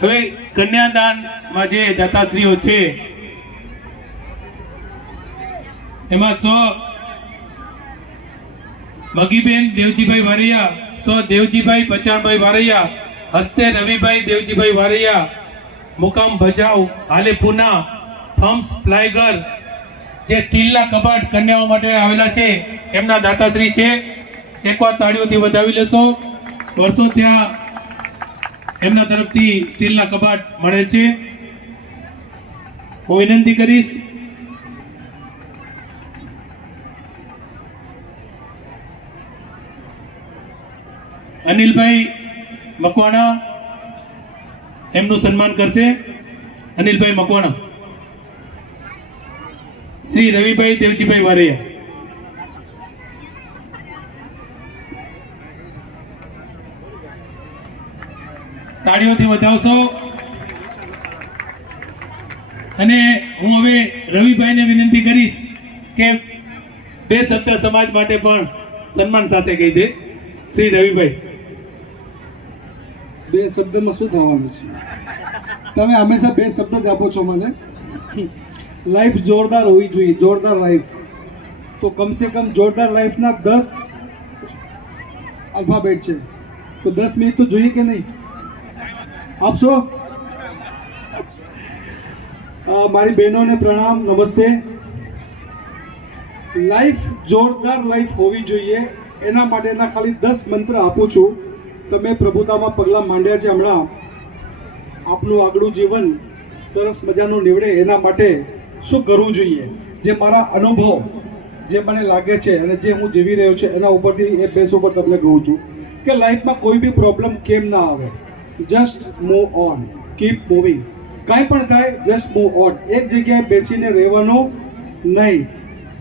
હવે કન્યાદાનમાં જે દાતાશ્રીઓ છે એમાં મગીબેન દેવજીભાઈ વારૈયા, દેવજીભાઈ પચાણભાઈ વારૈયા, હસ્તે રવિભાઈ દેવજીભાઈ વારૈયા, મુકામ ભજાઉ, હાલે પૂના, થમ્સ પ્લાયગર, જે સ્ટીલના કબાટ કન્યાઓ માટે આવેલા છે એમના દાતાશ્રી છે. એકવાર તાળીઓથી વધાવી લેશો. વર્ષો ત્યાં એમના તરફથી સ્ટીલના કબાટ મળે છે. હું વિનંતી કરીશ અનિલભાઈ મકવાણા એમનું સન્માન કરશે. અનિલભાઈ મકવાણા, શ્રી રવિભાઈ દેવજીભાઈ વારૈયા. તાળીઓથી વધાવશો. અને હું હવે રવિભાઈને વિનંતી કરીશ કે બે શબ્દ સમાજ માટે પણ સન્માન સાથે કહી દે. શ્રી રવિભાઈ. બે શબ્દમાં શું થવાનું છે? તમે હંમેશા બે શબ્દ જ આપો છો મને. લાઈફ જોરદાર હોવી જોઈએ, જોરદાર લાઈફ. તો કમસે કમ જોરદાર લાઈફના 10 અલ્ફાબેટ છે, તો 10 મિનિટ તો જોઈએ કે નહીં? આપશો? મારી બહેનોને પ્રણામ, નમસ્તે. લાઈફ જોરદાર લાઈફ હોવી જોઈએ, એના માટેના ખાલી 10 મંત્ર આપું છું. તમે પ્રભુતામાં પગલાં માંડ્યા છે હમણાં. આપનું આગળનું જીવન સરસ મજાનું નીવડે એના માટે શું કરવું જોઈએ, જે મારા અનુભવ, જે મને લાગે છે અને જે હું જીવી રહ્યો છું એના ઉપરથી એ બેસ ઉપર તમને કહું છું કે લાઈફમાં કોઈ બી પ્રોબ્લેમ કેમ ના આવે. Just move on, keep moving. કાંઈ પણ થાય, જસ્ટ મૂવ ઓન. એક જગ્યાએ બેસીને રહેવાનું નહીં.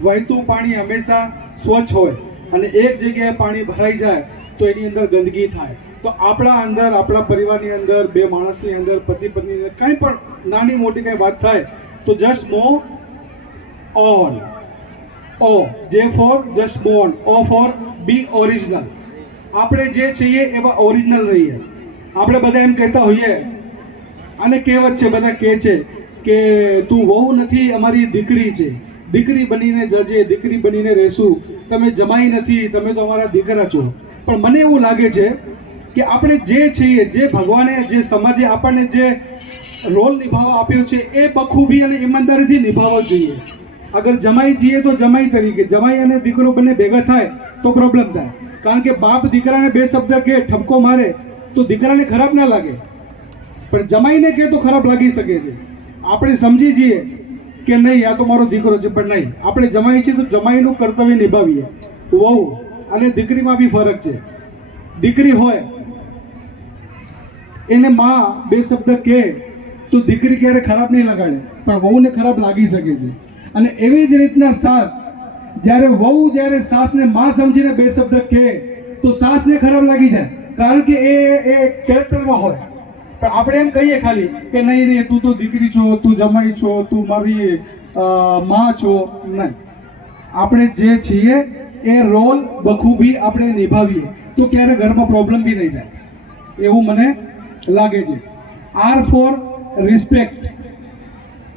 વહેતું પાણી હંમેશા સ્વચ્છ હોય અને એક જગ્યાએ પાણી ભરાઈ જાય તો એની અંદર ગંદકી થાય. તો આપણા અંદર, આપણા પરિવારની અંદર, બે માણસની અંદર, પતિ પત્ની અંદર કાંઈ પણ નાની મોટી કંઈ વાત થાય તો just move on. O, J for just move on. O for be original. આપણે જે છીએ એવા ઓરિજિનલ રહીએ. આપણે બધા એમ કહેતા હોઈએ, અને કહેવત છે, બધા કહે છે કે તું વહુ નથી, અમારી દીકરી છે. દીકરી બનીને જજે, દીકરી બનીને રહેશું. તમે જમાઈ નથી, તમે તો અમારા દીકરા છો. પણ મને એવું લાગે છે કે આપણે જે છીએ, જે ભગવાને, જે સમાજે આપણને જે રોલ નિભાવવા આપ્યો છે એ બખૂબી અને ઈમાનદારીથી નિભાવવો જોઈએ. અગર જમાઈ છીએ તો જમાઈ તરીકે. જમાઈ અને દીકરો બંને ભેગા થાય તો પ્રોબ્લેમ થાય. કારણ કે બાપ દીકરાને બે શબ્દ કહે, ઠપકો મારે તો દીકરાને ખરાબ ના લાગે, પણ જમાઈને કહે તો ખરાબ લાગી શકે છે. આપણે સમજી જઈએ કે નહીં આ તો મારો દીકરો છે, પણ નહીં, આપણે જમાઈ છીએ તો જમાઈનું કર્તવ્ય નિભાવીએ. વહુ અને દીકરીમાં બી ફરક છે. દીકરી હોય એને માં બે શબ્દ કહે તો દીકરી ક્યારે ખરાબ નહીં લગાડે, પણ વહુને ખરાબ લાગી શકે છે. અને એવી જ રીતના સાસ, જ્યારે વહુ જ્યારે સાસને માં સમજીને બે શબ્દ કહે તો સાસને ખરાબ લાગી જાય, કારણ કે એ કેરેક્ટરમાં હોય. પણ આપણે એમ કહીએ ખાલી કે નહીં નહીં તું તો દીકરી છો, તું જમાઈ છો, તું મારી માં છો. નહીં, આપણે જે છીએ એ રોલ બખૂબી આપણે નિભાવીએ તો ક્યારે ઘરમાં પ્રોબ્લેમ બી નહીં થાય, એવું મને લાગે છે. R for respect.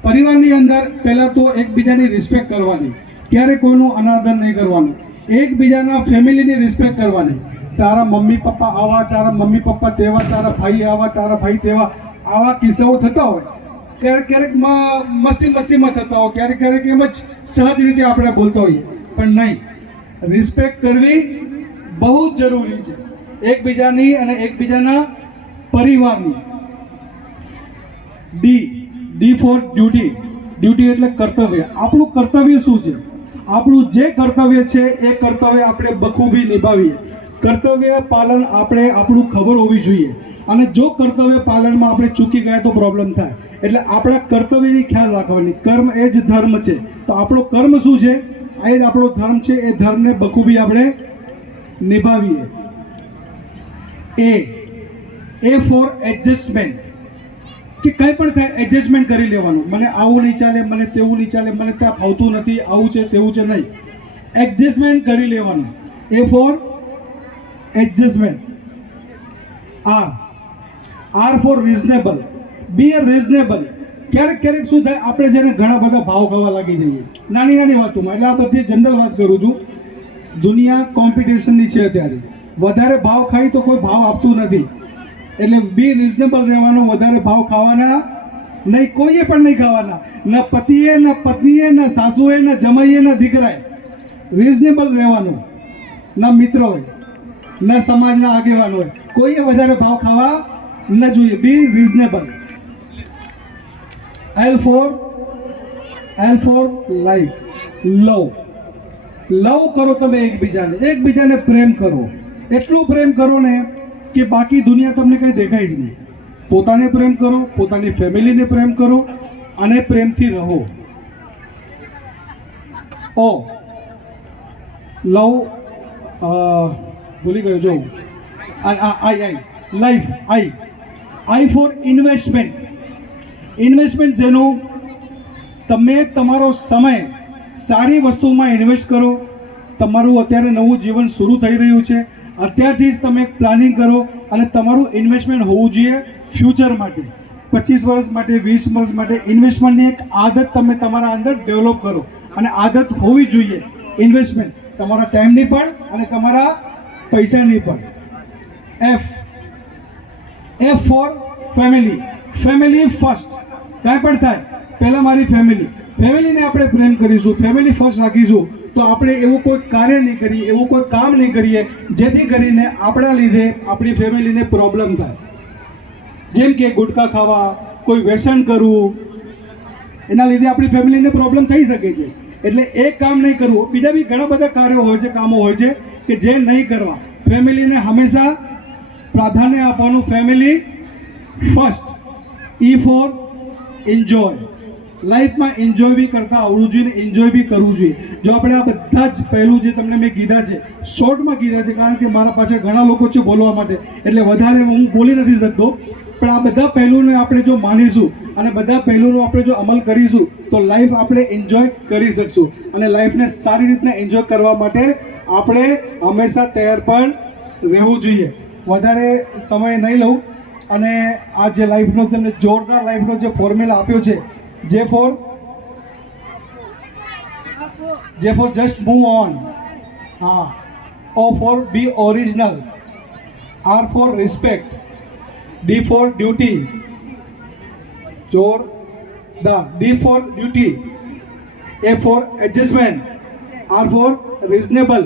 પરિવારની અંદર પહેલાં તો એકબીજાની રિસ્પેક્ટ કરવાની, ક્યારે કોઈનું અનાદર નહીં કરવાનું. એકબીજાના ફેમિલીની રિસ્પેક્ટ કરવાની. તારા મમ્મી પપ્પા આવા, તારા મમ્મી પપ્પા તેવા, તારા ભાઈ આવા, તારા ભાઈ તેવા. આવા કિસ્સાઓ થતા હોય, ક્યારેક ક્યારેક મસ્તીમાં થતા હોય, ક્યારેક ક્યારેક એમ જ સહજ રીતે આપણે બોલતા હોઈએ, પણ નહીં, રિસ્પેક્ટ કરવી બહુ જ જરૂરી છે એકબીજાની અને એકબીજાના પરિવારની. D four duty. ડ્યુટી એટલે કર્તવ્ય. આપણું કર્તવ્ય શું છે? આપણું જે કર્તવ્ય છે એ કર્તવ્ય આપણે બખૂબી નિભાવીએ. કર્તવ્ય પાલન આપણું ખબર હોવી જોઈએ. અને જો કર્તવ્ય પાલનમાં આપણે ચૂકી ગયા તો પ્રોબ્લેમ થાય. એટલે આપણા કર્તવ્યની ખ્યાલ રાખવાની. કર્મ એ જ ધર્મ છે. તો આપણો કર્મ શું છે? આ જ આપણો ધર્મ છે. એ ધર્મને બખૂબી આપણે નિભાવીએ. એ ફોર એડજસ્ટમેન્ટ. કે કંઈ પણ થાય એડજસ્ટમેન્ટ કરી લેવાનું. મને આવું નહીં ચાલે, મને તેવું નહીં ચાલે, મને ત્યાં ફાવતું નથી, આવું છે તેવું છે, નહીં, એડજસ્ટમેન્ટ કરી લેવાનું. A for adjustment. R for reasonable, be a reasonable. ક્યારેક ક્યારેક શું થાય, આપણે છે ને ઘણા બધા ભાવ ખાવા લાગી જઈએ નાની નાની વાતોમાં. એટલે આ બધી જનરલ વાત કરું છું. દુનિયા કોમ્પિટિશનની છે અત્યારે. વધારે ભાવ ખાઈ તો કોઈ ભાવ આપતું નથી. એટલે બી રિઝનેબલ રહેવાનો, વધારે ભાવ ખાવાના નહીં, કોઈએ પણ નહીં ખાવાના, ન પતિએ, ન પત્નીએ, ન સાસુએ, ન જમાઈએ, ન દીકરાએ. રિઝનેબલ રહેવાનું. ન મિત્રો હોય, ન સમાજના આગેવાન હોય, કોઈએ વધારે ભાવ ખાવા ન જોઈએ. Be reasonable. L for life. Love કરો તમે એકબીજાને પ્રેમ કરો. એટલું પ્રેમ કરો ને કે બાકી દુનિયા તમને કંઈ દેખાય જ નહીં. પોતાને પ્રેમ કરો, પોતાની ફેમિલીને પ્રેમ કરો અને પ્રેમથી રહો. લવ ભૂલી ગયો જો. Life. I for investment. Investment જેનું તમે તમારો સમય સારી વસ્તુમાં ઇન્વેસ્ટ કરો. તમારું અત્યારે નવું જીવન શરૂ થઈ રહ્યું છે, અત્યારથી જ તમે પ્લાનિંગ કરો અને તમારું ઇન્વેસ્ટમેન્ટ હોવું જોઈએ ફ્યુચર માટે. 25 વર્ષ માટે, 20 વર્ષ માટે ઇન્વેસ્ટમેન્ટની એક આદત તમે તમારા અંદર ડેવલપ કરો. અને આદત હોવી જોઈએ ઇન્વેસ્ટમેન્ટ, તમારા ટાઈમની પણ અને તમારા પૈસાની પણ. F for family. Family first. કાંઈ પણ થાય પહેલાં મારી ફેમિલીને આપણે પ્રેમ કરીશું, ફેમિલી ફર્સ્ટ રાખીશું, તો આપણે એવું કોઈ કાર્ય નહીં કરીએ, એવું કોઈ કામ નહીં કરીએ જેથી કરીને આપણા લીધે આપણી ફેમિલીને પ્રોબ્લેમ થાય. જેમ કે ગુટખા ખાવા, કોઈ વ્યસન કરવું, એના લીધે આપણી ફેમિલીને પ્રોબ્લેમ થઈ શકે છે. એટલે એ કામ નહીં કરવું. બીજા બી ઘણા બધા કાર્યો હોય છે, કામો હોય છે કે જે નહીં કરવા. ફેમિલીને હંમેશા પ્રાધાન્ય આપવાનું. Family first. E for enjoy. લાઈફમાં એન્જોય બી કરતા આવડવું જોઈએ, એન્જોય બી કરવું જોઈએ. જો આપણે આ બધા જ પહેલું જે તમને મેં કીધા છે, શોર્ટમાં કીધા છે, કારણ કે મારા પાછળ ઘણા લોકો છે બોલવા માટે, એટલે વધારે હું બોલી નથી શકતો. પણ આ બધા પહેલુંને આપણે જો માનીશું અને બધા પહેલુંનો આપણે જો અમલ કરીશું તો લાઈફ આપણે એન્જોય કરી શકશું. અને લાઈફને સારી રીતના એન્જોય કરવા માટે આપણે હંમેશા તૈયાર પણ રહેવું જોઈએ. વધારે સમય નહીં લઉં અને આ જે લાઈફનો તમને જોરદાર લાઈફનો જે ફોર્મ્યુલા આપ્યો છે, J for just move on. હા. O for be original. R for respect. D for duty. જોરદાર. D for duty. A for adjustment. R for reasonable.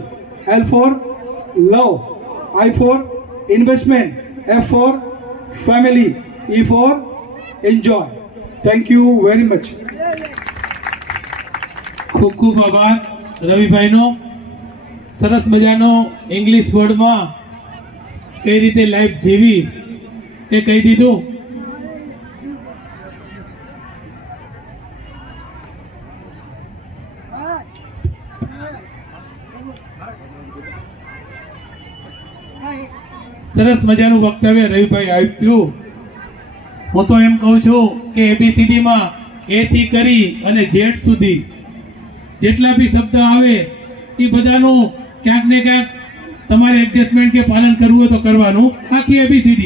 L for love. I for investment. F for family. E for enjoy. Thank you very much. ખૂબ ખૂબ આભાર રવિભાઈનો. સરસ મજાનો English વર્ડમાં કઈ રીતે life જીવી એ કહી દીધું. સરસ મજાનું વક્તવ્ય રવિભાઈ આપ્યું. હું તો એમ કહું છું કે ABCDમાં A થી કરી અને Z સુધી જેટલા બી શબ્દ આવે એ બધાનું ક્યાંક ને ક્યાંક તમારે એડજસ્ટમેન્ટ કે પાલન કરવું હોય તો કરવાનું. આખી ABCD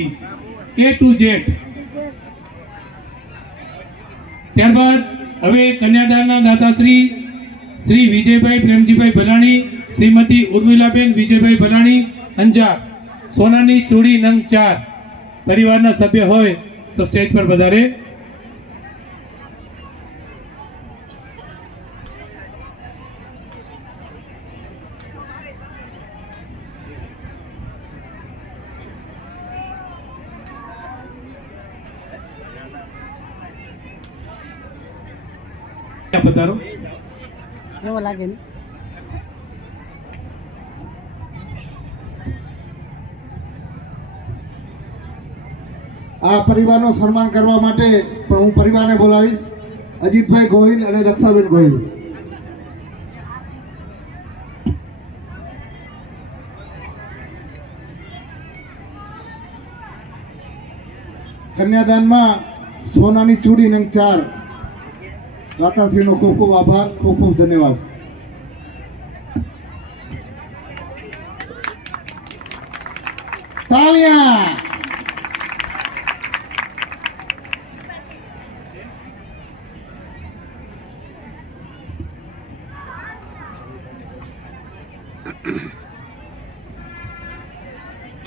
A to Z. ત્યારબાદ હવે કન્યાદાનના દાતાશ્રી શ્રી વિજયભાઈ પ્રેમજીભાઈ ભલાણી, શ્રીમતી ઉર્મિલાબેન વિજયભાઈ ભલાણી, અંજાર, સોનાની ચૂડી નંગ 4. પરિવારના સભ્ય હોય તો સ્ટેજ પર વધારે. પધારો. કેવો લાગે ને? આ પરિવારનું સન્માન કરવા માટે પણ હું પરિવારને બોલાવીશ. અજીતભાઈ ગોહિલ અને રક્ષાબેન ગોહિલ. કન્યાદાનમાં સોનાની ચૂડી નંગ 4. દાતાશ્રીનો ખૂબ ખૂબ આભાર, ખૂબ ખૂબ ધન્યવાદ. તાળિયા.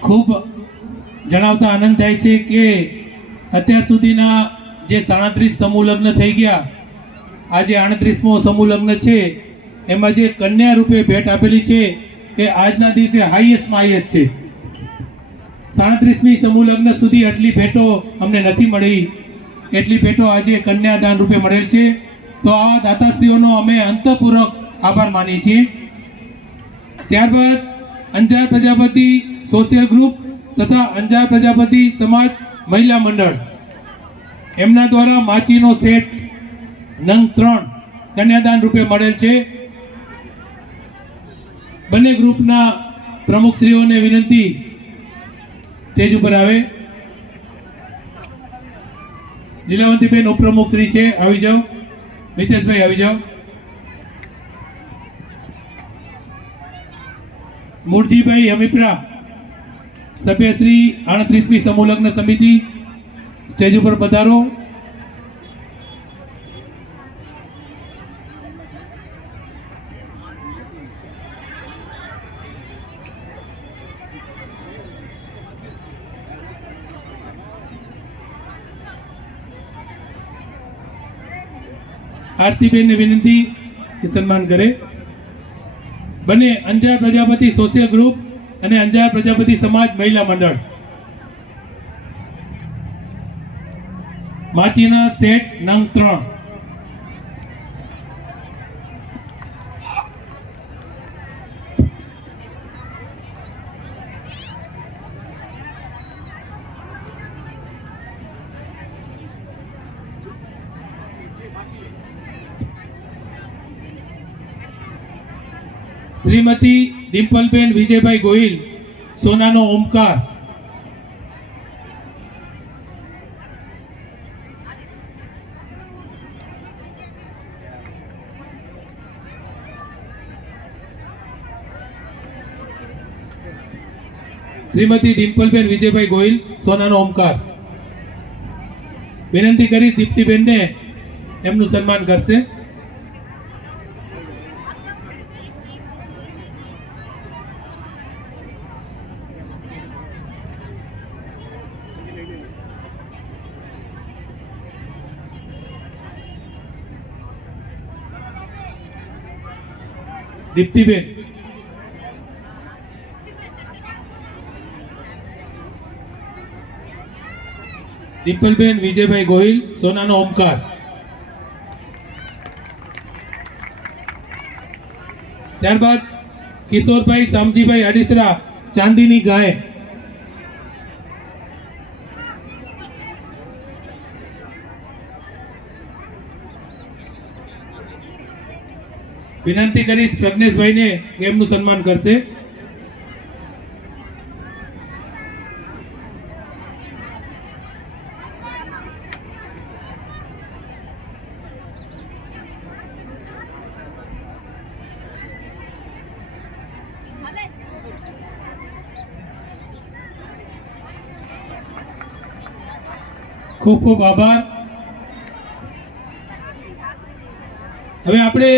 ખૂબ જણાવતા આનંદ થાય છે કે અત્યાર સુધીના જે 37 સમૂહ લગ્ન થઈ ગયા, આજે 38મો સમૂહ લગ્ન છે, એમાં જે કન્યા રૂપે ભેટ આપેલી છે એ આજના દિવસે હાઈએસ્ટમાં હાઈએસ્ટ છે. 37મી સમૂહ લગ્ન સુધી આટલી ભેટો અમને નથી મળી, એટલી ભેટો આજે કન્યાદાન રૂપે મળેલ છે. તો આવા દાતાશ્રીઓનો અમે અંતઃપૂર્વક આભાર માનીએ છીએ. ત્યારબાદ અંજાર પ્રજાપતિ સોશિયલ ગ્રુપ તથા અંજાર પ્રજાપતિ સમાજ મહિલા મંડળ એમના દ્વારા માચીનો સેટ નંગ 3 કન્યાદાન રૂપે મળેલ છે. બંને ગ્રુપના પ્રમુખશ્રીઓને વિનંતી સ્ટેજ ઉપર આવે. લીલાવંતીબેન ઉપપ્રમુખ શ્રી છે, આવી જાઓ. મિતેશભાઈ આવી જાઓ. મૂળજીભાઈ હમીપરા સભ્યશ્રી 38મી સમૂહ લગ્ન સમિતિ સ્ટેજ ઉપર પધારો. આરતીબેનને વિનંતી કે સન્માન કરે. બંને અંજાર પ્રજાપતિ સોશિયલ ગ્રુપ અને અંજાર પ્રજાપતિ સમાજ મહિલા મંડળ માચીના સેટ નંગ 3 શ્રીમતી ડિમ્પલબેન વિજયભાઈ ગોહિલ સોનાનો ઓમકાર, શ્રીમતી ડિમ્પલબેન વિજયભાઈ ગોહિલ સોનાનો ઓમકાર. વિનંતી કરી દીપ્તિબેનને એમનું સન્માન કરશે. દીપ્તિબેન ડિમ્પલબેન વિજયભાઈ ગોહિલ સોનાનો ઓમકાર. ત્યારબાદ કિશોરભાઈ શામજીભાઈ આડીસરા ચાંદીની ગાય. વિનંતી કરીશ પ્રજ્ઞેશભાઈને એમનું સન્માન કરશે. ખૂબ ખૂબ આભાર. હવે આપણે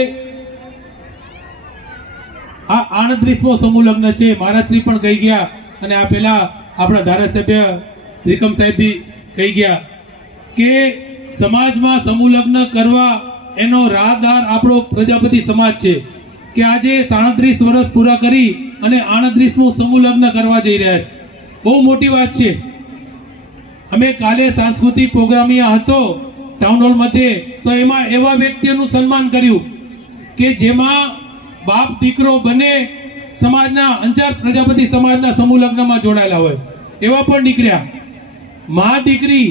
આ 38મો સમૂહ લગ્ન છે. મહારાજશ્રી પણ કહી ગયા અને આ પહેલા આપણા ધારાસભ્ય ત્રિકમ સાહેબ બી કહી ગયા કે સમાજમાં સમૂહ લગ્ન કરવા એનો રાહદાર આપણો પ્રજાપતિ સમાજ છે કે આજે 37 વર્ષ પૂરા કરી અને 38મો સમૂહ લગ્ન કરવા જઈ રહ્યા છે. બહુ મોટી વાત છે. અમે કાલે સાંસ્કૃતિક પ્રોગ્રામ અહીંયા હતો ટાઉન હોલ મધ્યે, તો એમાં એવા વ્યક્તિઓનું સન્માન કર્યું કે જેમાં બાપ દીકરો બંને સમાજના અંજાર પ્રજાપતિ સમાજના સમૂહ લગ્નમાં જોડાયેલા હોય એવા પણ નીકળ્યા. મા દીકરી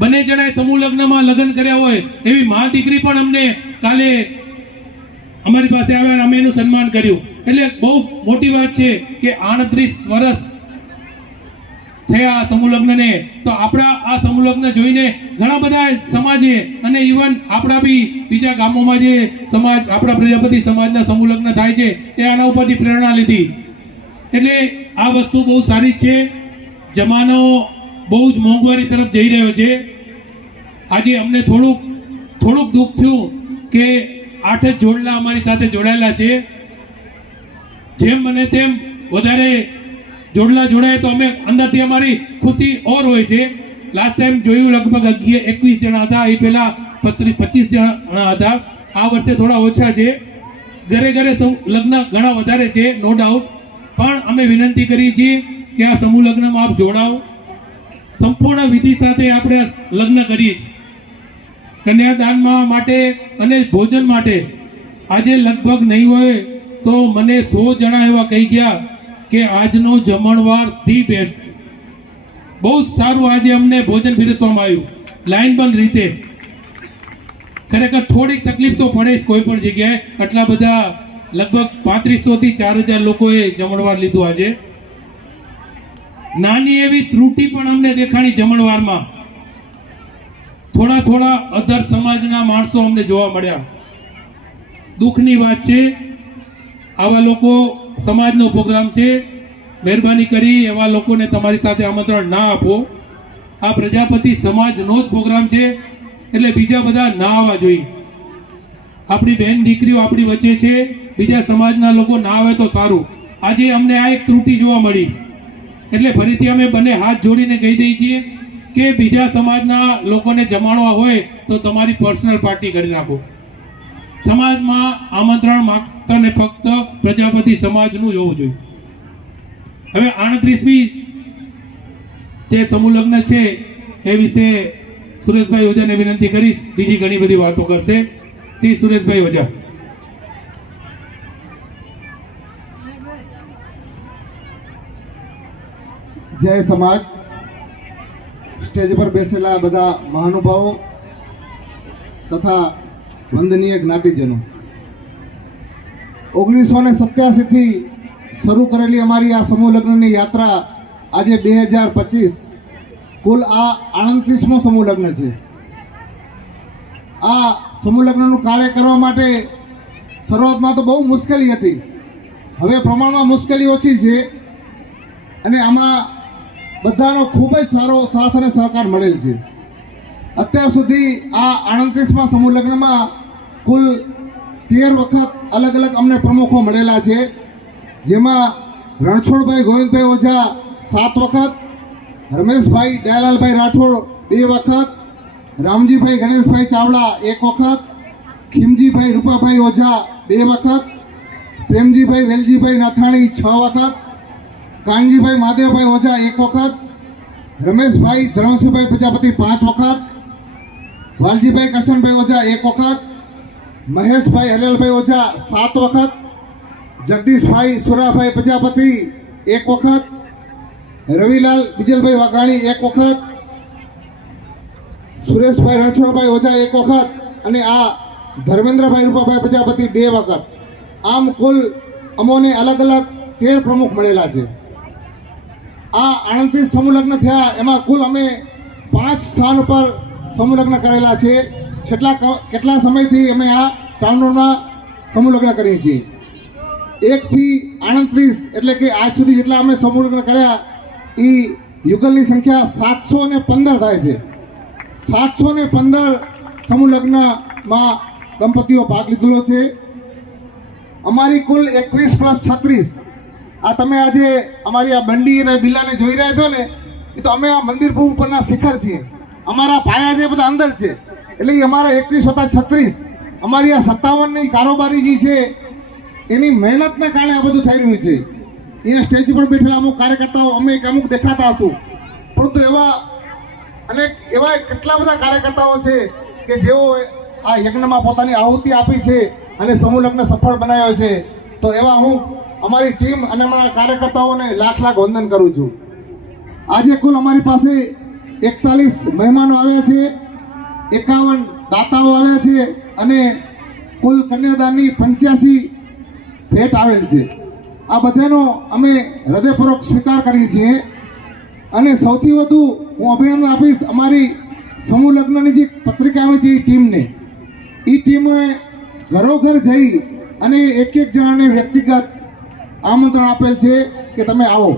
બંને જણાએ સમૂહ લગ્નમાં લગ્ન કર્યા હોય એવી મા દીકરી પણ અમને કાલે અમારી પાસે આવ્યા, અમે એનું સન્માન કર્યું. એટલે બહુ મોટી વાત છે કે 38 વર્ષ થયા સમૂહ લગ્નને. તો આપણા આ સમૂહ લગ્ન જોઈને ઘણા બધા સમાજે અને ઇવન આપણા બી બીજા ગામોમાં જે સમાજ આપણા પ્રજાપતિ સમાજના સમૂહ લગ્ન થાય છે એ આના ઉપરથી પ્રેરણા લીધી. એટલે આ વસ્તુ બહુ સારી છે. જમાનો બહુ જ મોંઘવારી તરફ જઈ રહ્યો છે. આજે અમને થોડુંક દુઃખ થયું કે 8 જ જોડલા અમારી સાથે જોડાયેલા છે જેમ બને તેમ વધારે જોડલા જોડાય તો અમે અંદરથી અમારી ખુશી ઓર હોય છે. લાસ્ટ ટાઈમ જોયું લગભગ 21 જણા હતા, એ પહેલા 25 જણા હતા. આ વર્ષે થોડા ઓછા છે. ઘરે ઘરે લગ્ન ઘણા વધારે છે, નો ડાઉટ, પણ અમે વિનંતી કરી છીએ કે આ સમૂહ લગ્નમાં આપ જોડાઓ. સંપૂર્ણ વિધિ સાથે આપણે લગ્ન કરીએ છીએ. કન્યાદાનમાં માટે અને ભોજન માટે આજે લગભગ નહીં હોય તો મને 100 જણા એવા કહી ગયા કે આજનો જમણવાર ધી બેસ્ટ, બહુ જ સારું આજે અમને ભોજન પીરસવામાં આવ્યું લાઈનબંધ રીતે. ખરેખર થોડીક તકલીફ તો પડે જ કોઈ પણ જગ્યાએ. આટલા બધા લગભગ 3500 થી 4000 લોકોએ જમણવાર લીધું આજે. નાની એવી ત્રુટિ પણ અમને દેખાણી જમણવારમાં. થોડા અધર સમાજના માણસો અમને જોવા મળ્યા. દુઃખની વાત છે. આવા લોકો, સમાજનો પ્રોગ્રામ છે, મહેરબાની કરી એવા લોકોને તમારી સાથે આમંત્રણ ના આપો. આ પ્રજાપતિ સમાજનો જ પ્રોગ્રામ છે, એટલે બીજા બધા ના આવવા જોઈએ. આપણી બહેન દીકરીઓ આપણી વચ્ચે છે, બીજા સમાજના લોકો ના આવે તો સારું. આજે અમને આ એક ત્રુટિ જોવા મળી, એટલે ફરીથી અમે બંને હાથ જોડીને કહી દઈએ છીએ કે બીજા સમાજના લોકોને જમાડવા હોય તો તમારી પર્સનલ પાર્ટી કરી નાખો. સમાજમાં આમંત્રણ માત્ર ને ફક્ત પ્રજાપતિ સમાજનું જ હોવું જોઈએ. હવે 38મી જે સમૂહ લગ્ન છે એ વિશે સુરેશભાઈ ઓઝાને વિનંતી કરીશ, બીજી ઘણી બધી વાતો કરશે. શ્રી સુરેશભાઈ ઓઝા. જય સમાજ. સ્ટેજ પર બેસેલા બધા મહાનુભાવો તથા વંદનીય જ્ઞાતિજનો, 1987 થી શરૂ કરેલી અમારી આ સમૂહ લગ્નની યાત્રા આજે 2025 કુલ આ 38મો સમૂહ લગ્ન છે. આ સમૂહ લગ્નનું કાર્ય કરવા માટે શરૂઆતમાં તો બહુ મુશ્કેલી હતી, હવે પ્રમાણમાં મુશ્કેલી ઓછી છે અને આમાં બધાનો ખૂબ જ સારો સાથ અને સહકાર મળેલ છે. અત્યાર સુધી આ 38મા સમૂહ લગ્નમાં કુલ 13 વખત અલગ અલગ અમને પ્રમુખો મળેલા છે, જેમાં રણછોડભાઈ ગોવિંદભાઈ ઓઝા 7 વખત, રમેશભાઈ દયાલાલભાઈ રાઠોડ 2 વખત, રામજીભાઈ ગણેશભાઈ ચાવડા 1 વખત, ખીમજીભાઈ રૂપાભાઈ ઓઝા 2 વખત, પ્રેમજીભાઈ વેલજીભાઈ નાથાણી 6 વખત, કાનજીભાઈ મહાદેવભાઈ ઓઝા 1 વખત, રમેશભાઈ ધર્મસિંહભાઈ પ્રજાપતિ 5 વખત, વાલજીભાઈ કરશનભાઈ ઓઝા 1 વખત, મહેશભાઈ હલેલભાઈ ઓઝા 7 વખત, જગદીશભાઈ સુરાભાઈ પ્રજાપતિ 1 વખત, રવિલાલ બીજલભાઈ વાઘાણી 1 વખત, સુરેશભાઈ રણછોડભાઈ ઓઝા 1 વખત અને આ ધર્મેન્દ્રભાઈ રૂપાભાઈ પ્રજાપતિ 2 વખત. આમ કુલ અમોને અલગ અલગ 13 પ્રમુખ મળેલા છે. આ 38 સમૂહ લગ્ન થયા, એમાં કુલ અમે 5 સ્થાન પર સમૂહ લગ્ન કરેલા છે. કેટલા સમયથી અમે આ ટાઉનમાં સમૂહ લગ્ન કરીએ છીએ. 1 થી 38 એટલે કે આજ સુધી જેટલા અમે સમૂહ લગ્ન કર્યા એ યુગલની સંખ્યા 715 થાય છે. 715 સમૂહ લગ્નમાં દંપતીઓ ભાગ લીધેલો છે. અમારી કુલ 21+36, આ તમે આજે અમારી આ બંડી અને બિલ્લાને જોઈ રહ્યા છો ને, એ તો અમે આ મંદિર ભૂમિ પરના શિખર છીએ. અમારા પાયા જે બધા અંદર છે, એટલે એ અમારા 21+36 અમારી આ 57ની કારોબારી જે છે એની મહેનતને કારણે આ બધું થઈ રહ્યું છે. અહીંયા સ્ટેજ ઉપર બેઠેલા અમુક કાર્યકર્તાઓ અમે અમુક દેખાતા હશું, પરંતુ એવા કેટલા બધા કાર્યકર્તાઓ છે કે જેઓ આ યજ્ઞમાં પોતાની આહુતિ આપી છે અને સમૂહ લગ્ન સફળ બનાવ્યો છે. તો એવા હું અમારી ટીમ અને અમારા કાર્યકર્તાઓને લાખ વંદન કરું છું. આજે કુલ અમારી પાસે 41 મહેમાનો આવ્યા છે, 51 દાતાઓ આવ્યા છે અને કુલ કન્યાદાનની 85 ભેટ આવેલ છે. આ બધાનો અમે હૃદયપૂર્વક સ્વીકાર કરીએ છીએ અને સૌથી વધુ હું અભિનંદન આપીશ અમારી સમૂહ લગ્નની જે પત્રિકા આવી છે એ ટીમને. એ ટીમે ઘરોઘર જઈ અને એક જણાને વ્યક્તિગત આમંત્રણ આપેલ છે કે તમે આવો.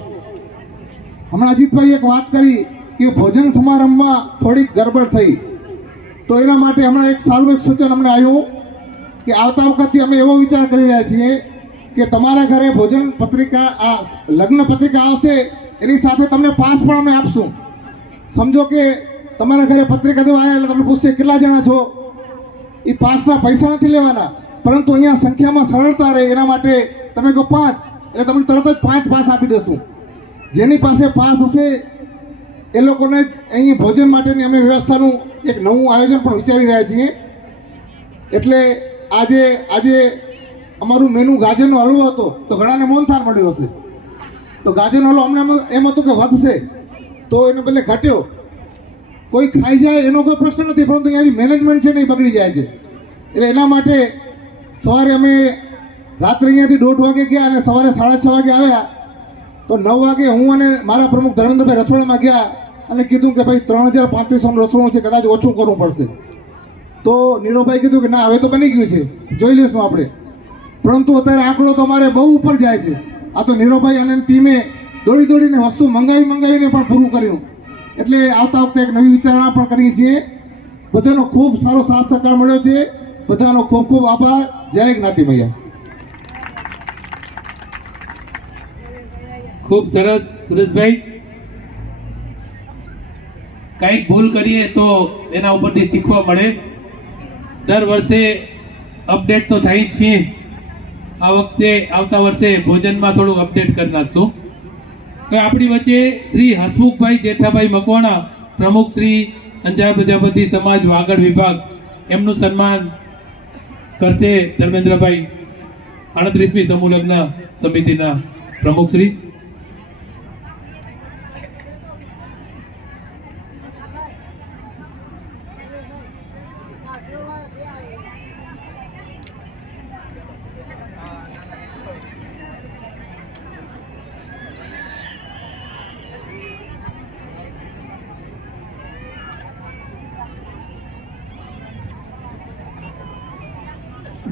હમણાં અજીતભાઈ એક વાત કરી કે ભોજન સમારંભમાં થોડીક ગડબડ થઈ, તો એના માટે હમણાં એક સારું એક સૂચન અમને આવ્યું કે આવતા વખતથી અમે એવો વિચાર કરી રહ્યા છીએ કે તમારા ઘરે ભોજન પત્રિકા આ લગ્ન પત્રિકા આવશે એની સાથે તમને પાસ પણ અમે આપશું. સમજો કે તમારા ઘરે પત્રિકા દેવા આવ્યા એટલે તમને પૂછશે કેટલા જણા છો. એ પાસના પૈસા નથી લેવાના, પરંતુ અહીંયા સંખ્યામાં સરળતા રહે એના માટે તમે કહો 5 એટલે તમને તરત જ 5 પાસ આપી દેશું. જેની પાસે પાસ હશે એ લોકોને જ અહીં ભોજન માટેની અમે વ્યવસ્થાનું એક નવું આયોજન પણ વિચારી રહ્યા છીએ. એટલે આજે અમારું મેનુ ગાજરનો હલવો હતો તો ઘણાને મોહનથાળ મળ્યો હશે. તો ગાજરનો હલવો અમને એમ હતું કે વધશે તો એને બદલે ઘટ્યો. કોઈ ખાઈ જાય એનો કોઈ પ્રશ્ન નથી, પરંતુ અહીંયાની મેનેજમેન્ટ છે ને એ બગડી જાય છે. એટલે એના માટે સવારે અમે રાત્રે અહીંયાથી 1:30 વાગે ગયા અને સવારે 6:30 વાગે આવ્યા. તો 9 વાગે હું અને મારા પ્રમુખ ધર્મેન્દ્રભાઈ રસોડામાં ગયા અને કીધું કે ભાઈ 3500 રસોડું છે, કદાચ ઓછું કરવું પડશે. તો નીરવભાઈ કીધું કે ના હવે તો બની ગયું છે, જોઈ લઈશું આપણે. પરંતુ અત્યારે આંકડો તો અમારે બહુ ઉપર જાય છે. આ તો નીરવભાઈ અને ટીમે દોડીને વસ્તુ મંગાવીને પણ પૂરું કર્યું. એટલે આવતા વખતે એક નવી વિચારણા પણ કરીએ છીએ. બધાનો ખૂબ સારો સાથ સહકાર મળ્યો છે. બધાનો ખૂબ ખૂબ આભાર. જય જ્ઞાતિ મૈયા. ખૂબ સરસ સુરેશભાઈ. કંઈક ભૂલ કરીએ તો એના ઉપરથી શીખવા મળે. દર વર્ષે અપડેટ તો થાય જ છીએ. આ વખતે આવતા વર્ષે ભોજનમાં થોડુંક અપડેટ કરી નાખશું. હવે આપણી વચ્ચે શ્રી હસમુખભાઈ જેઠાભાઈ મકવાણા, પ્રમુખ શ્રી અંજાર પ્રજાપતિ સમાજ વાગડ વિભાગ, એમનું સન્માન કરશે ધર્મેન્દ્રભાઈ, 38મી સમૂહ લગ્ન સમિતિના પ્રમુખ શ્રી.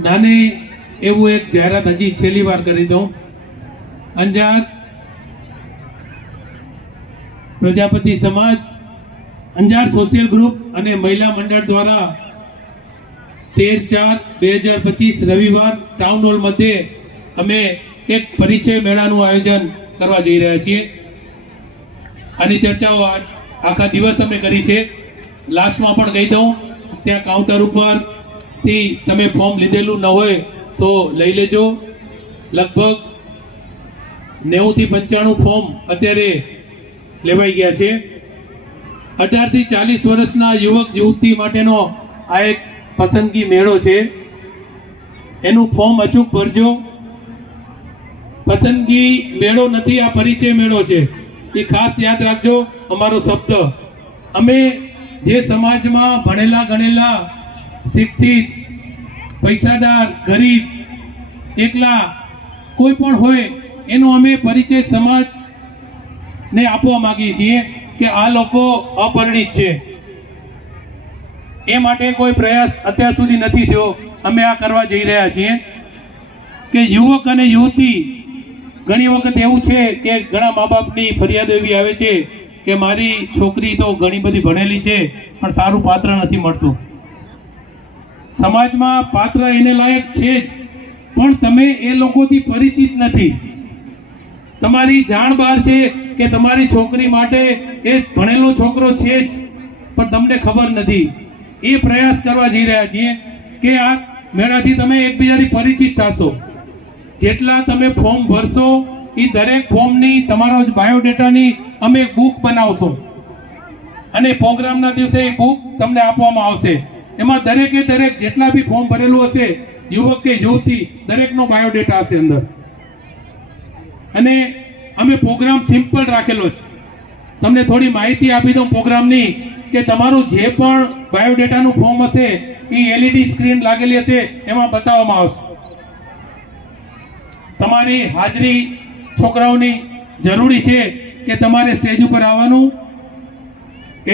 નાની એવું એક જાહેરાત હજી છેલ્લી વાર કરી દઉં. અંજાર પ્રજાપતિ સમાજ, અંજાર સોશિયલ ગ્રુપ અને મહિલા મંડળ દ્વારા 13/4/2025 રવિવાર ટાઉન હોલ મધ્યે અમે એક પરિચય મેળાનું આયોજન કરવા જઈ રહ્યા છીએ. આની ચર્ચાઓ આખા દિવસ અમે કરી છે. લાસ્ટમાં પણ કહી દઉં, ત્યાં કાઉન્ટર ઉપર તમે ફોર્મ લીધેલું ન હોય તો લઈ લેજો. લગભગ 90 થી 95 ફોર્મ અત્યારે લેવાઈ ગયા છે. 18 થી 40 વર્ષના યુવક યુવતી માટેનો આ એક પસંદગી મેળો છે. એનું ફોર્મ અચૂક ભરજો. પસંદગી મેળો નથી, આ પરિચય મેળો છે. એ ખાસ યાદ રાખજો અમારો શબ્દ. અમે જે સમાજમાં ભણેલા ગણેલા, શિક્ષિત, પૈસાદાર, ગરીબ, એકલા કોઈ પણ હોય એનો અમે પરિચય સમાજને આપવા માંગીએ છીએ કે આ લોકો અપરિણિત છે. એ માટે કોઈ પ્રયાસ અત્યાર સુધી નથી થયો. અમે આ કરવા જઈ રહ્યા છીએ કે યુવક અને યુવતી, ઘણી વખત એવું છે કે ઘણા મા બાપની ફરિયાદ એવી આવે છે કે મારી છોકરી તો ઘણી બધી ભણેલી છે પણ સારું પાત્ર નથી મળતું. સમાજમાં પાત્ર એને લાયક છે જ, પણ તમે એ લોકોથી પરિચિત નથી. તમારી જાણ બહાર છે કે તમારી છોકરી માટે એ ભણેલો છોકરો છે જ, પણ તમને ખબર નથી. એ પ્રયાસ કરવા જઈ રહ્યા છીએ કે આ મેળાથી તમે એકબીજાથી પરિચિત થશો. જેટલા તમે ફોર્મ ભરશો એ દરેક ફોર્મની તમારા બાયોડેટાની અમે બુક બનાવશું અને પ્રોગ્રામના દિવસે એ બુક તમને આપવામાં આવશે. એમાં દરેકે દરેક જેટલા બી ફોર્મ ભરેલું હશે, યુવક કે યુવતી, દરેકનો બાયોડેટા હશે અંદર. અને અમે પ્રોગ્રામ સિમ્પલ રાખેલો છે. તમને થોડી માહિતી આપી દઉં પ્રોગ્રામની કે તમારું જે પણ બાયોડેટાનું ફોર્મ હશે એ LED સ્ક્રીન લાગેલી હશે, એમાં બતાવવામાં આવશે. તમારી હાજરી છોકરાઓની જરૂરી છે કે તમારે સ્ટેજ ઉપર આવવાનું.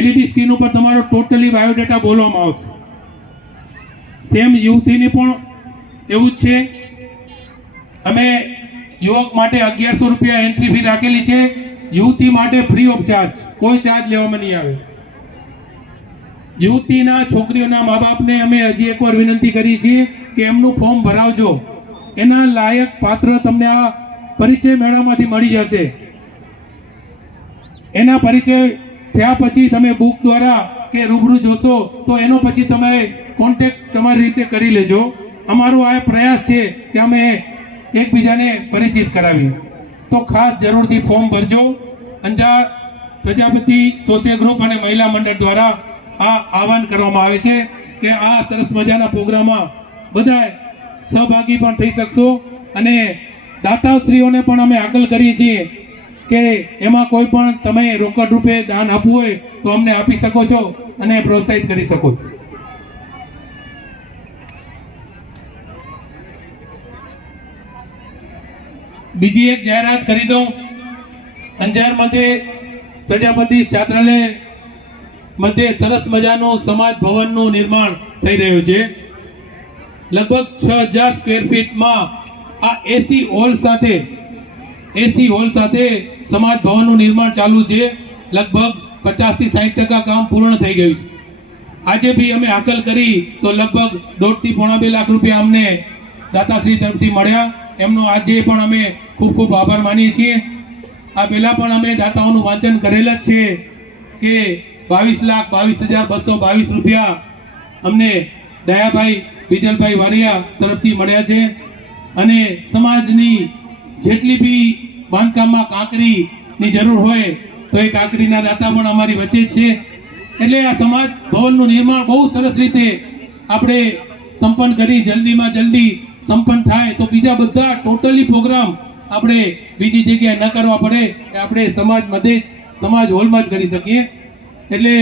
LED સ્ક્રીન ઉપર તમારો ટોટલી બાયોડેટા બોલવામાં આવશે. સેમ યુવતીની પણ એવું જ છે. અમે યુવક માટે 1100 રૂપિયા એન્ટ્રી ફી રાખેલી છે. યુવતી માટે ફ્રી ઓફ ચાર્જ, કોઈ ચાર્જ લેવામાં નહીં આવે. યુવતીના છોકરીઓના મા બાપને અમે હજી એકવાર વિનંતી કરી છીએ કે એમનું ફોર્મ ભરાવજો. એના લાયક પાત્ર તમને આ પરિચય મેળામાંથી મળી જશે. એના પરિચય થયા પછી તમે બુક દ્વારા કે રૂબરૂ જોશો તો એનો પછી તમે કોન્ટેક્ટ તમારી રીતે કરી લેજો. અમારો આ પ્રયાસ છે કે અમે એકબીજાને પરિચિત કરાવીએ. તો ખાસ જરૂરથી ફોર્મ ભરજો. અંજાર પ્રજાપતિ સોશિયલ ગ્રુપ અને મહિલા મંડળ દ્વારા આ આહવાન કરવામાં આવે છે કે આ સરસ મજાના પ્રોગ્રામમાં બધા સહભાગી પણ થઈ શકશો. અને દાતાશ્રીઓને પણ અમે આગળ કરીએ છીએ કે એમાં કોઈ પણ તમે રોકડ રૂપે દાન આપવું હોય તો અમને આપી શકો છો અને પ્રોત્સાહિત કરી શકો છો. બીજી એક જાહેરાત કરી દઉં. અંજાર મધ્યે પ્રજાપતિ છાત્રાલય મધ્યે સરસ મજાનું સમાજ ભવનનું નિર્માણ થઈ રહ્યું છે. લગભગ 6000 સ્ક્વેર ફીટમાં આ એસી હોલ સાથે સમાજ ભવનનું નિર્માણ ચાલુ છે. લગભગ 50 થી 60% કામ પૂર્ણ થઈ ગયું છે. આજે બી અમે હાકલ કરી તો લગભગ 1.5 થી 2 લાખ રૂપિયા અમને દાતાશ્રી તરફથી મળ્યા. એમનો આજે પણ અમે ખૂબ ખૂબ આભાર માનીએ છીએ. આ પહેલા પણ અમે દાતાઓનું વાંચન કરેલ જ છે કે 22,22,222 રૂપિયા અમને દયાભાઈ બીજલભાઈ વારિયા તરફથી મળ્યા છે. અને સમાજની જેટલી બી બાંધકામમાં કાંકરીની જરૂર હોય તો એ કાંકરીના દાતા પણ અમારી વચ્ચે જ છે. એટલે આ સમાજ ભવનનું નિર્માણ બહુ સરસ રીતે આપણે સંપન્ન કરી જલ્દીમાં જલ્દી સંપન્ન થાય તો બીજા બધા ટોટલી પ્રોગ્રામ આપણે બીજી જગ્યાએ ન કરવા પડે કે આપણે સમાજ મધ્યે જ સમાજ હોલમાં જ કરી શકીએ. એટલે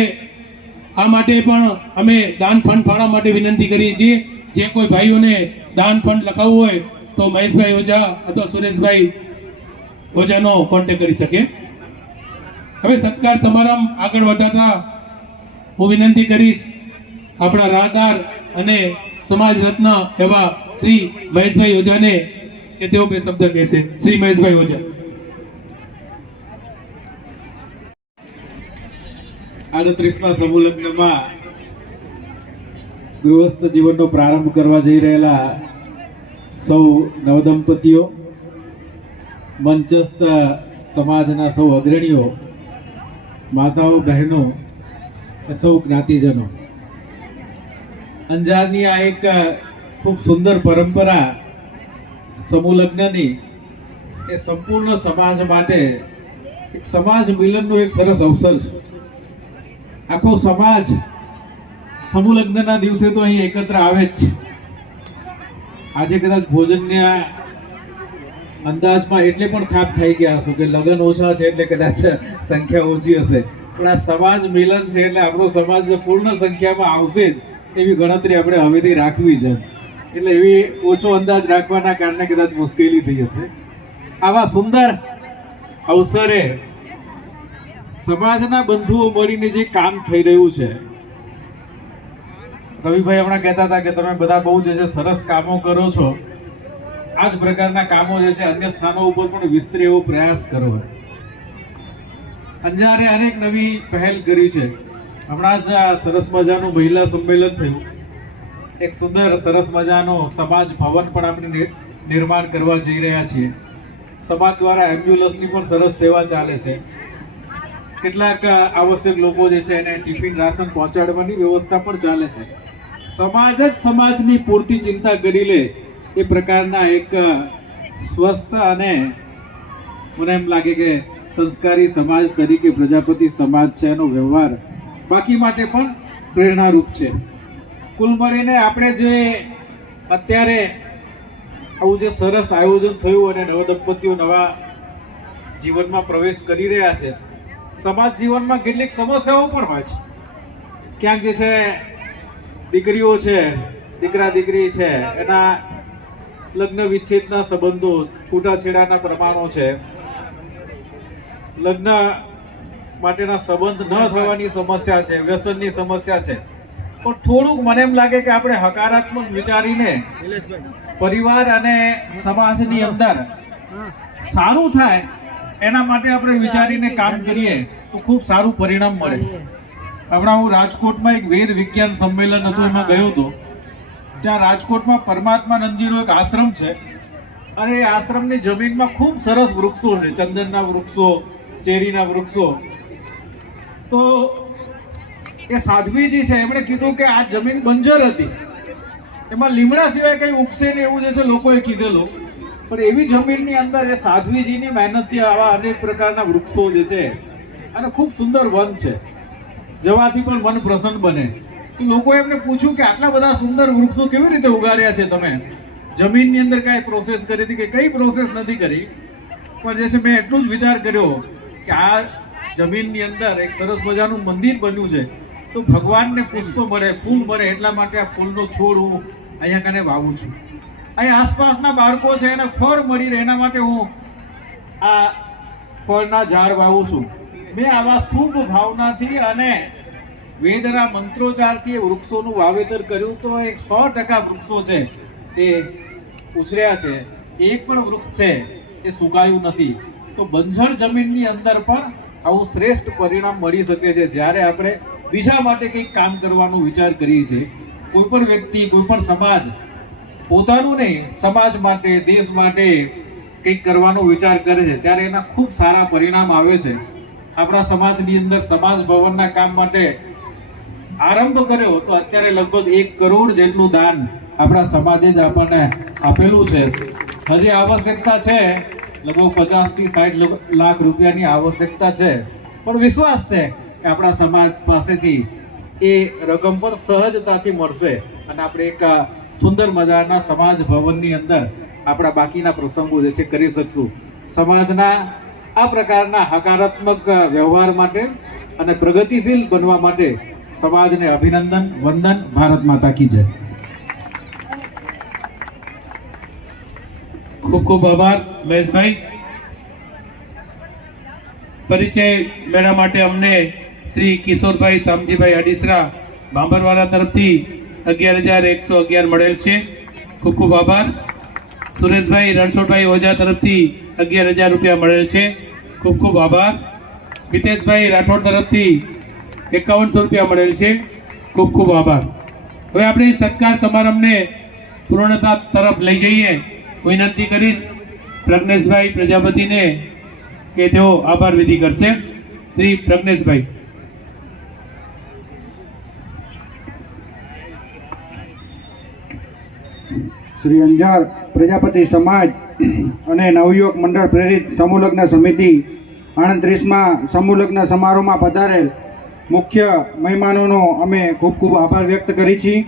આ માટે પણ અમે દાન ફંડ ફાળવા માટે વિનંતી કરીએ છીએ. જે કોઈ ભાઈઓને દાન ફંડ લખાવવું હોય તો મહેશભાઈ ઓઝા અથવા સુરેશભાઈ ઓઝાનો કોન્ટેક્ટ કરી શકે. હવે સત્કાર સમારંભ આગળ વધારતા હું વિનંતી કરીશ આપણા રાહદાર અને સમાજ રત્ન એવા શ્રી મહેશભાઈ ઓઝાને કે તેઓ બે શબ્દ કહેશે. શ્રી મહેશભાઈ ઓઝા. 38મા સમૂહ લગ્નમાં ગૃહસ્થ જીવનનો પ્રારંભ કરવા જઈ રહેલા સૌ નવદંપતિઓ, મંચસ્થ સમાજના સૌ અગ્રણીઓ, માતાઓ, બહેનો, સૌ જ્ઞાતિજનો, અંજારની આ એક ખૂબ સુંદર પરંપરા સમૂહ લગ્નની એ સંપૂર્ણ સમાજ માટે એક સમાજ મિલનનો એક સરસ અવસર છે. આખો સમાજ સમૂહ લગ્નના દિવસે તો અહીં એકત્ર આવે જ છે. આજે કદાચ ભોજનના અંદાજમાં એટલે પણ થાપ થઈ ગયા હશો કે લગ્ન ઓછા છે એટલે કદાચ સંખ્યા ઓછી હશે, પણ આ સમાજ મિલન છે એટલે આપણો સમાજ પૂર્ણ સંખ્યામાં આવશે જ એવી ગણતરી આપણે હવેથી રાખવી છે. એટલે એવી ઓછો અંદાજ રાખવાના કારણે કદાચ મુશ્કેલી થઈ હશે. આવા સુંદર અવસરે સમાજના બંધુઓ મળીને જે કામ થઈ રહ્યું છે, રવિભાઈ હમણાં કહેતા હતા કે તમે બધા બહુ જે છે સરસ કામો કરો છો, આ જ પ્રકારના કામો જે છે અન્ય સ્થાનો ઉપર પણ વિસ્તરે એવો પ્રયાસ કરો. અંજારે અનેક નવી પહેલ કરી છે. હમણાં જ આ સરસ મજાનું મહિલા સંમેલન થયું. એક સુંદર સરસ મજાનો સમાજ ભવન પણ આપણે નિર્માણ કરવા જઈ રહ્યા છીએ. સમાજ દ્વારા એમ્બ્યુલન્સની પણ સરસ સેવા ચાલે છે. કેટલાક આવશ્યક લોકો જે છે એને ટિફિન રાશન પહોંચાડવાની વ્યવસ્થા પણ ચાલે છે. સમાજ જ સમાજની પૂરતી ચિંતા કરી લે એ પ્રકારના એક સ્વસ્થ અને મને એમ લાગે કે સંસ્કારી સમાજ તરીકે પ્રજાપતિ સમાજ છે એનો વ્યવહાર બાકી માટે પણ પ્રેરણારૂપ છે. કુલ મળીને આપણે જે અત્યારે આવું જે સરસ આયોજન થયું અને નવદંપતિઓ નવા જીવનમાં પ્રવેશ કરી રહ્યા છે, સમાજ જીવનમાં કેટલીક સમસ્યાઓ પણ હોય છે. ક્યાંક જે છે દીકરીઓ છે, દીકરા દીકરી છે, એના લગ્ન વિચ્છેદના સંબંધો, છૂટાછેડાના પ્રમાણો છે, લગ્ન માટેના સંબંધ ન થવાની સમસ્યા છે, વ્યસનની સમસ્યા છે. પણ થોડુંક મને એમ લાગે કે આપણે હકારાત્મક વિચારીને પરિવાર અને સમાજની અંદર સારું થાય એના માટે આપણે વિચારીને કામ કરીએ તો ખૂબ સારું પરિણામ મળે. હમણાં હું રાજકોટમાં એક વેદ વિજ્ઞાન સંમેલન હતું, એમાં ગયો હતો. ત્યાં રાજકોટમાં પરમાત્માનંદજીનો એક આશ્રમ છે. અને એ આશ્રમની જમીનમાં ખૂબ સરસ વૃક્ષો છે, ચંદનના વૃક્ષો, ચેરીના વૃક્ષો. તો એ સાધ્વીજી છે એમણે કીધું કે આ જમીન બંજર હતી, એમાં લીમડા સિવાય કંઈ ઉગશે ને એવું જે છે લોકોએ કીધેલું. પણ એવી જમીનની અંદર એ સાધ્વીજીની મહેનતથી આવા અનેક પ્રકારના વૃક્ષો જે છે અને ખૂબ સુંદર વન છે, જવાથી પણ મન પ્રસન્ન બને. તો લોકોએ એમને પૂછ્યું કે આટલા બધા સુંદર વૃક્ષો કેવી રીતે ઉગાડ્યા છે તમે? જમીનની અંદર કાંઈ પ્રોસેસ કરી હતી કે કઈ પ્રોસેસ નથી કરી, પણ જે છે મેં એટલું જ વિચાર કર્યો કે આ જમીનની અંદર એક સરસ મજાનું મંદિર બન્યું છે, તો ભગવાનને પુષ્પ મળે, ફૂલ મળે, એટલા માટે આ ફૂલનો છોડ હું અહીંયા કને વાવું છું. અહીં આસપાસના બાળકો છે એને ફળ મળી રહે એના માટે હું આ ફળના ઝાડ વાવું છું. મેં આવા શુભ ભાવનાથી અને વેદના મંત્રોચ્ચારથી એ વૃક્ષોનું વાવેતર કર્યું, તો એક 100% વૃક્ષો છે એ ઉછર્યા છે. એક પણ વૃક્ષ છે એ સુકાયું નથી. તો બંજર જમીનની અંદર પણ આવું શ્રેષ્ઠ પરિણામ મળી શકે છે જ્યારે આપણે બીજા માટે કંઈક કામ કરવાનો વિચાર કરીએ છીએ. કોઈ પણ વ્યક્તિ, કોઈ પણ સમાજ પોતાનું નહીં, સમાજ માટે, દેશ માટે કંઈક કરવાનો વિચાર કરે છે ત્યારે એના ખૂબ સારા પરિણામ આવે છે. આપણા સમાજની અંદર સમાજ ભવનના કામ માટે આરંભ કર્યો તો અત્યારે લગભગ 1 કરોડ જેટલું દાન આપણા સમાજે જ આપણને આપેલું છે. હજી આવશ્યકતા છે લગભગ 50 થી 60 લાખ રૂપિયાની આવશ્યકતા છે, પણ વિશ્વાસ છે કે આપણા સમાજ પાસેથી એ રકમ પણ સહજતાથી મળશે અને આપણે એક સુંદર મજાના સમાજ ભવનની અંદર આપણા બાકીના પ્રસંગો જે છે કરી શકશું. સમાજના આ પ્રકારના હકારાત્મક વ્યવહાર માટે અને પ્રગતિશીલ બનવા માટે સમાજને અભિનંદન, વંદન. ભારત માતા કી જય. ખૂબ ખૂબ આભાર મહેશભાઈ. પરિચય મેળવવા માટે અમને શ્રી કિશોરભાઈ શામજીભાઈ અડીસરા બાંભરવાડા તરફથી 11,111 મળેલ છે. ખૂબ ખૂબ આભાર. સુરેશભાઈ રણછોડભાઈ ઓઝા તરફથી 11,000 રૂપિયા મળેલ છે. ખૂબ ખૂબ આભાર. હિતેશભાઈ રાઠોડ તરફથી 5100 રૂપિયા મળેલ છે. ખૂબ ખૂબ આભાર. હવે આપણે સત્કાર સમારંભને પૂર્ણતા તરફ લઈ જઈએ. વિનંતી કરીશ પ્રજ્ઞેશભાઈ પ્રજાપતિને કે તેઓ આભાર વિધિ કરશે. શ્રી પ્રજ્ઞેશભાઈ. શ્રી અંજાર પ્રજાપતિ સમાજ અને નવયુવક મંડળ પ્રેરિત સમૂહલગ્ન સમિતિ 38માં સમૂહલગ્ન સમારોહમાં પધારેલ મુખ્ય મહેમાનોનો અમે ખૂબ ખૂબ આભાર વ્યક્ત કરી છીએ.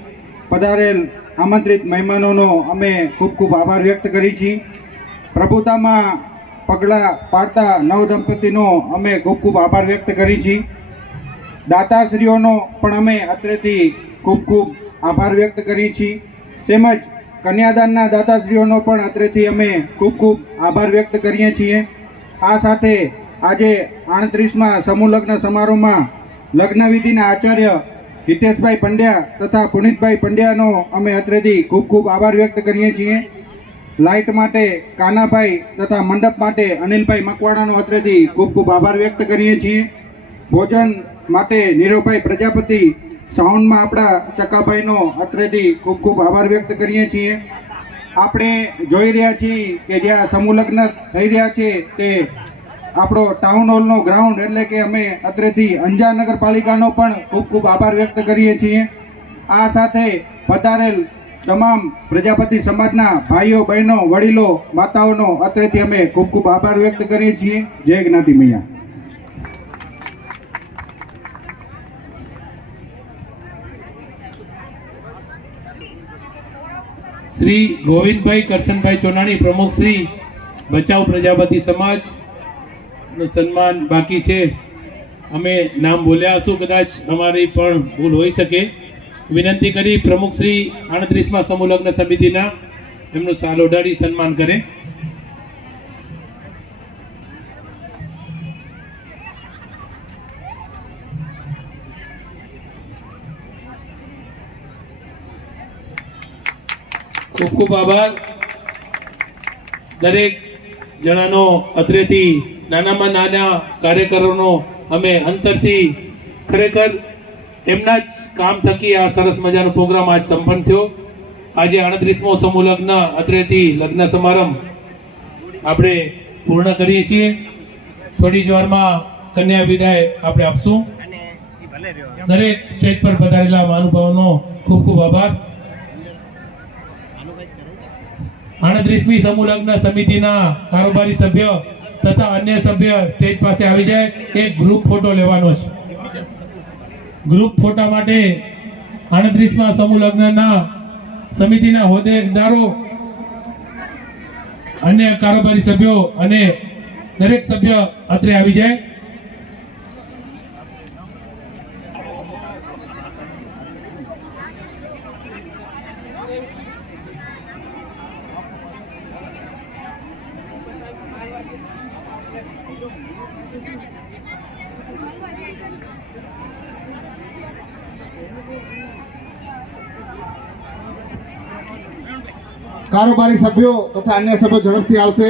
પધારેલ આમંત્રિત મહેમાનોનો અમે ખૂબ ખૂબ આભાર વ્યક્ત કરી છીએ. પ્રભુતામાં પગલાં પાડતા નવ દંપતીનો અમે ખૂબ ખૂબ આભાર વ્યક્ત કરી છીએ. દાતાશ્રીઓનો પણ અમે અત્રેથી ખૂબ ખૂબ આભાર વ્યક્ત કરી છીએ. તેમજ કન્યાદાનના દાતાશ્રીઓનો પણ અત્રેથી અમે ખૂબ ખૂબ આભાર વ્યક્ત કરીએ છીએ. આ સાથે આજે 38માં સમૂહલગ્ન સમારોહમાં લગ્નવિધિના આચાર્ય હિતેશભાઈ પંડ્યા તથા પુનિતભાઈ પંડ્યાનો અમે અત્રેથી ખૂબ ખૂબ આભાર વ્યક્ત કરીએ છીએ. લાઇટ માટે કાનાભાઈ તથા મંડપ માટે અનિલભાઈ મકવાણાનો અત્રેથી ખૂબ ખૂબ આભાર વ્યક્ત કરીએ છીએ. ભોજન માટે નીરવભાઈ પ્રજાપતિ, સાઉન્ડમાં આપણા ચકાભાઈનો અત્રેથી ખૂબ ખૂબ આભાર વ્યક્ત કરીએ છીએ. આપણે જોઈ રહ્યા છીએ કે જ્યાં સમૂહલગ્ન થઈ રહ્યા છે તે આપણો ટાઉન હોલનો ગ્રાઉન્ડ એટલે કે અમે અત્રેથી અંજાર નગરપાલિકાનો પણ ખૂબ ખૂબ આભાર વ્યક્ત કરીએ છીએ. આ સાથે પધારેલ તમામ પ્રજાપતિ સમાજના ભાઈઓ, બહેનો, વડીલો, માતાઓનો અત્રેથી અમે ખૂબ ખૂબ આભાર વ્યક્ત કરીએ છીએ. જય જ્ઞાતિ મૈયા. શ્રી ગોવિંદભાઈ કરશનભાઈ ચોનાણી, પ્રમુખ શ્રી બચાવ પ્રજાપતિ સમાજ નું સન્માન બાકી છે. અમે નામ બોલ્યા હશું, કદાચ અમારી પણ ભૂલ હોઈ શકે. વિનંતી કરી પ્રમુખ શ્રી 38માં સમૂહલગ્ન સમિતિના એમનું શાલ ઓઢાડી સન્માન કરે. ખૂબ ખૂબ આભાર. દરેક જણાનો અત્રેથી નાનામાં નાના કાર્યકરોનો અમે અંતરથી ખરેખર એમના જ કામ થકી આ સરસ મજાનો પ્રોગ્રામ આજ સંપન્ન થયો. આજે 38મો સમૂહ લગ્ન અત્રેથી લગ્ન સમારંભ આપણે પૂર્ણ કરીએ છીએ. થોડી જ વારમાં કન્યા વિદાય આપણે આપશું. દરેક સ્ટેજ પર પધારેલા મહાનુભાવોનો ખૂબ ખૂબ આભાર. 38મી સમૂહ લગ્ન સમિતિના કારોબારી સભ્ય તથા અન્ય સભ્ય સ્ટેજ પાસે આવી જાય. એક ગ્રુપ ફોટો લેવાનો છે. ગ્રુપ ફોટા માટે 38મા સમૂહ લગ્નના સમિતિના હોદ્દેદારો, અન્ય કારોબારી સભ્યો અને દરેક સભ્ય અત્રે આવી જાય. કારોબારી સભ્યો તથા અન્ય સભ્યો ઝડપથી આવશે.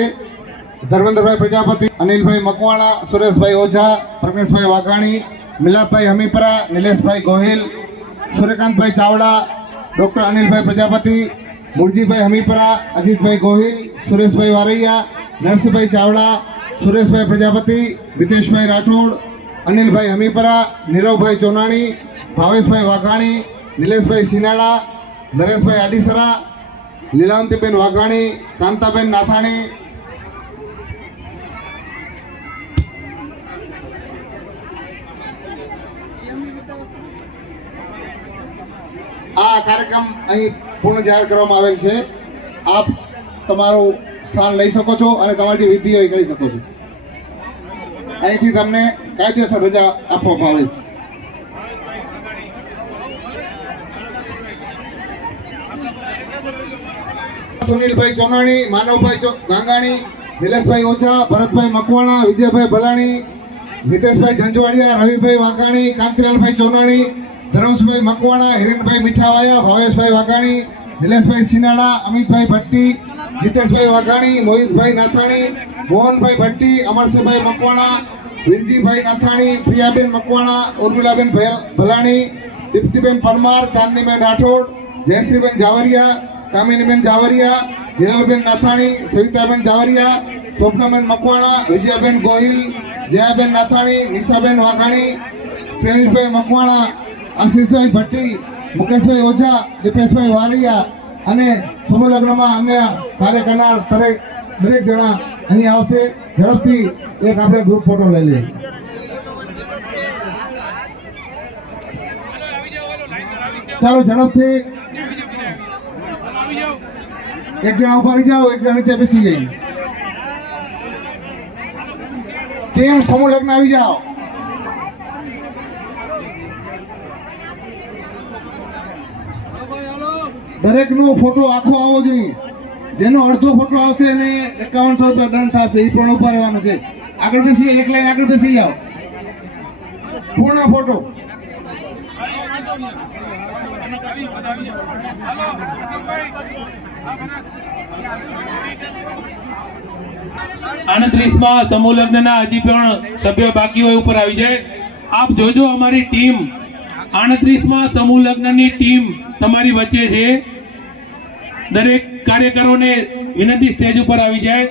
ધર્મેન્દ્રભાઈ પ્રજાપતિ, અનિલભાઈ મકવાણા, સુરેશભાઈ ઓઝા, પ્રજ્ઞેશભાઈ વાઘાણી, મિલાપભાઈ હમીપરા, નિલેશભાઈ ગોહિલ, સૂર્યકાંતભાઈ ચાવડા, ડૉક્ટર અનિલભાઈ પ્રજાપતિ, મુરજીભાઈ હમીપરા, અજીતભાઈ ગોહિલ, સુરેશભાઈ વારૈયા, નરસિંહભાઈ ચાવડા, સુરેશભાઈ પ્રજાપતિ, વિતેશભાઈ રાઠોડ, અનિલભાઈ હમીપરા, નીરવભાઈ ચોનાણી, ભાવેશભાઈ વાઘાણી, નિલેશભાઈ સિનાળા, નરેશભાઈ આડીસરા, લીલાવંતીબેન વાઘાણી, કાંતાબેન નાથાણી. આ કાર્યક્રમ અહીં પૂર્ણ જાહેર કરવામાં આવેલ છે. આપ તમારું સ્થાન લઈ શકો છો અને તમારી વિધિ હોય કરી શકો છો. અહીંથી તમને કાયદેસર રજા આપવામાં આવે છે. સુનિલભાઈ ચોનાણી, માનવભાઈ ગાંગાણી, નિલેશભાઈ ઓઝા, ભરતભાઈ મકવાણા, વિજયભાઈ ભલાણી, હિતેશભાઈ ઝંઝવાડિયા, રવિભાઈ વાઘાણી, કાંતિલાલભાઈ ચોનાણી, ધર્મેશભાઈ મકવાણા, હિરેનભાઈ મીઠાવાયા, ભાવેશભાઈ વાઘાણી, નિલેશભાઈ સિનાળા, અમિતભાઈ ભટ્ટી, જીતેશભાઈ વાઘાણી, મોહિતભાઈ નાથાણી, મોહનભાઈ ભટ્ટી, અમરસિંહભાઈ મકવાણા, વીરજીભાઈ નાથાણી, પ્રિયાબેન મકવાણા, ઉર્મિલાબેન ભલાણી, દીપ્તિબેન પરમાર, ચાંદનીબેન રાઠોડ, જયશ્રીબેન જાવરિયા, કામિનીબેન જાવરિયા, હિરલબેન નાથાણી, સવિતાબેન જાવરિયા, સ્વપ્નાબેન મકવાણા, વિજયાબેન ગોહિલ, જયાબેન નાથાણી, નિશાબેન વાઘાણી, પ્રેમીશભાઈ મકવાણા, આશીષભાઈ ભટ્ટી, મુકેશભાઈ ઓઝા, દીપેશભાઈ વારૈયા અને સમૂહ લગ્નમાં અન્ય કાર્ય કરનાર દરેક જણા અહીં આવશે. ઝડપથી એક આપણે ગ્રુપ ફોટો લઈ લઈએ. ચાલો ઝડપથી એક જણા ઉભા રહી જાઓ, એક જણા નીચે બેસી જાય. ટીમ સમૂહ લગ્ન આવી જાઓ. દરેકનો ફોટો આખો આવવો જોઈએ. જેનો અડધો ફોટો આવશે એને 5100 રૂપિયા દંડ થશે. એ પણ ઉભા રહેવાનું છે. આગળ બેસી, એક લાઈન આગળ બેસી જાઓ. પૂર્ણ ફોટો. આડત્રીસમાં સમૂહ લગ્નના હજી પણ સભ્યો બાકી હોય ઉપર આવી જાય. આપ જોજો, અમારી ટીમ 38માં સમૂહ લગ્નની ટીમ તમારી વચ્ચે છે. દરેક કાર્યકરોને વિનંતી સ્ટેજ ઉપર આવી જાય.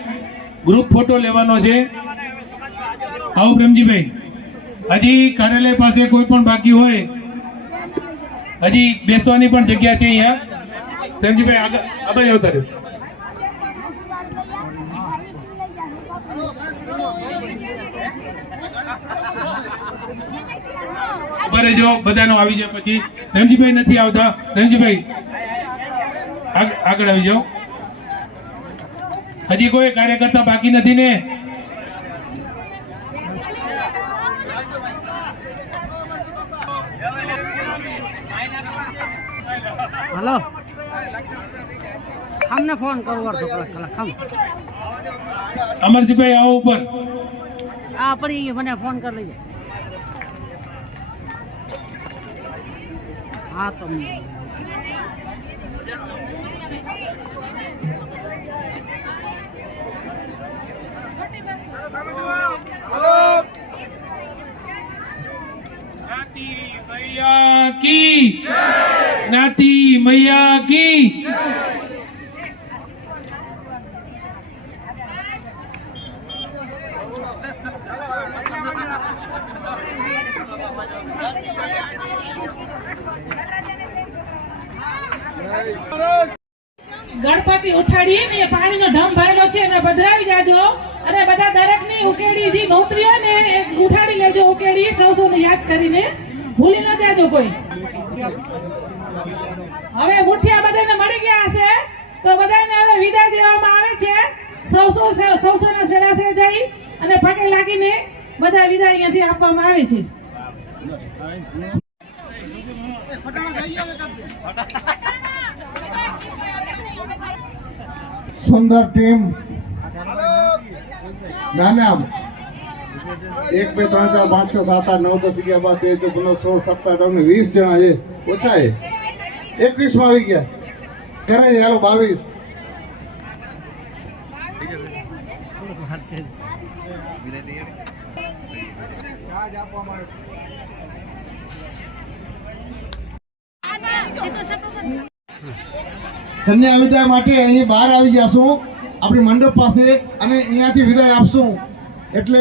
ગ્રુપ ફોટો લેવાનો છે. આવો પ્રેમજીભાઈ. હજી કાર્યાલય પાસે કોઈ પણ બાકી હોય, હજી બેસવાની પણ જગ્યા છે અહીંયા. પ્રેમજીભાઈ આગળ આવતા રહ્યો. ઉભા રહેજો, બધાનો આવી જાય. પછી રેમજીભાઈ નથી આવતા. રેમજીભાઈ આગળ આવી જાઓ. હજી કોઈ કાર્યકર્તા બાકી નથી ને? હલો, અમને ફોન કરો. અમરજીભાઈ આવો ઉપર. હા, પડી મને ફોન કરી લેજો. હા, તમને नाती मैया की ગણપતિ ઉઠાડી ને પાણીનો ઢમ ભરેલો છે અને પધરાવી જાજો અને બધા દરેકની ઉકેડી જે નોતરીઓ ને એક ઉઠાડી લેજો ઉકેડી સૌને યાદ કરીને ભૂલી ન જાજો કોઈ. હવે મુઠિયા બધાને મળી ગયા હશે તો બધાને હવે વિદાય દેવામાં આવે છે. સૌને સેલાસે જઈ અને પગે લાગીને બધા વિદાય અહીંયાથી આપવામાં આવે છે. सुंदर टीम नाम 1 2 3 4 5 6 7 8 9 10 11 12 13 14 16 17 18 20 જણા છે. ઓછા છે 21 માં આવી ગયા. કરે છે હાલો 22. કન્યા વિદાય માટે અહીં બહાર આવી જશું આપણી મંડપ પાસે અને અહીંયાથી વિદાય આપશું એટલે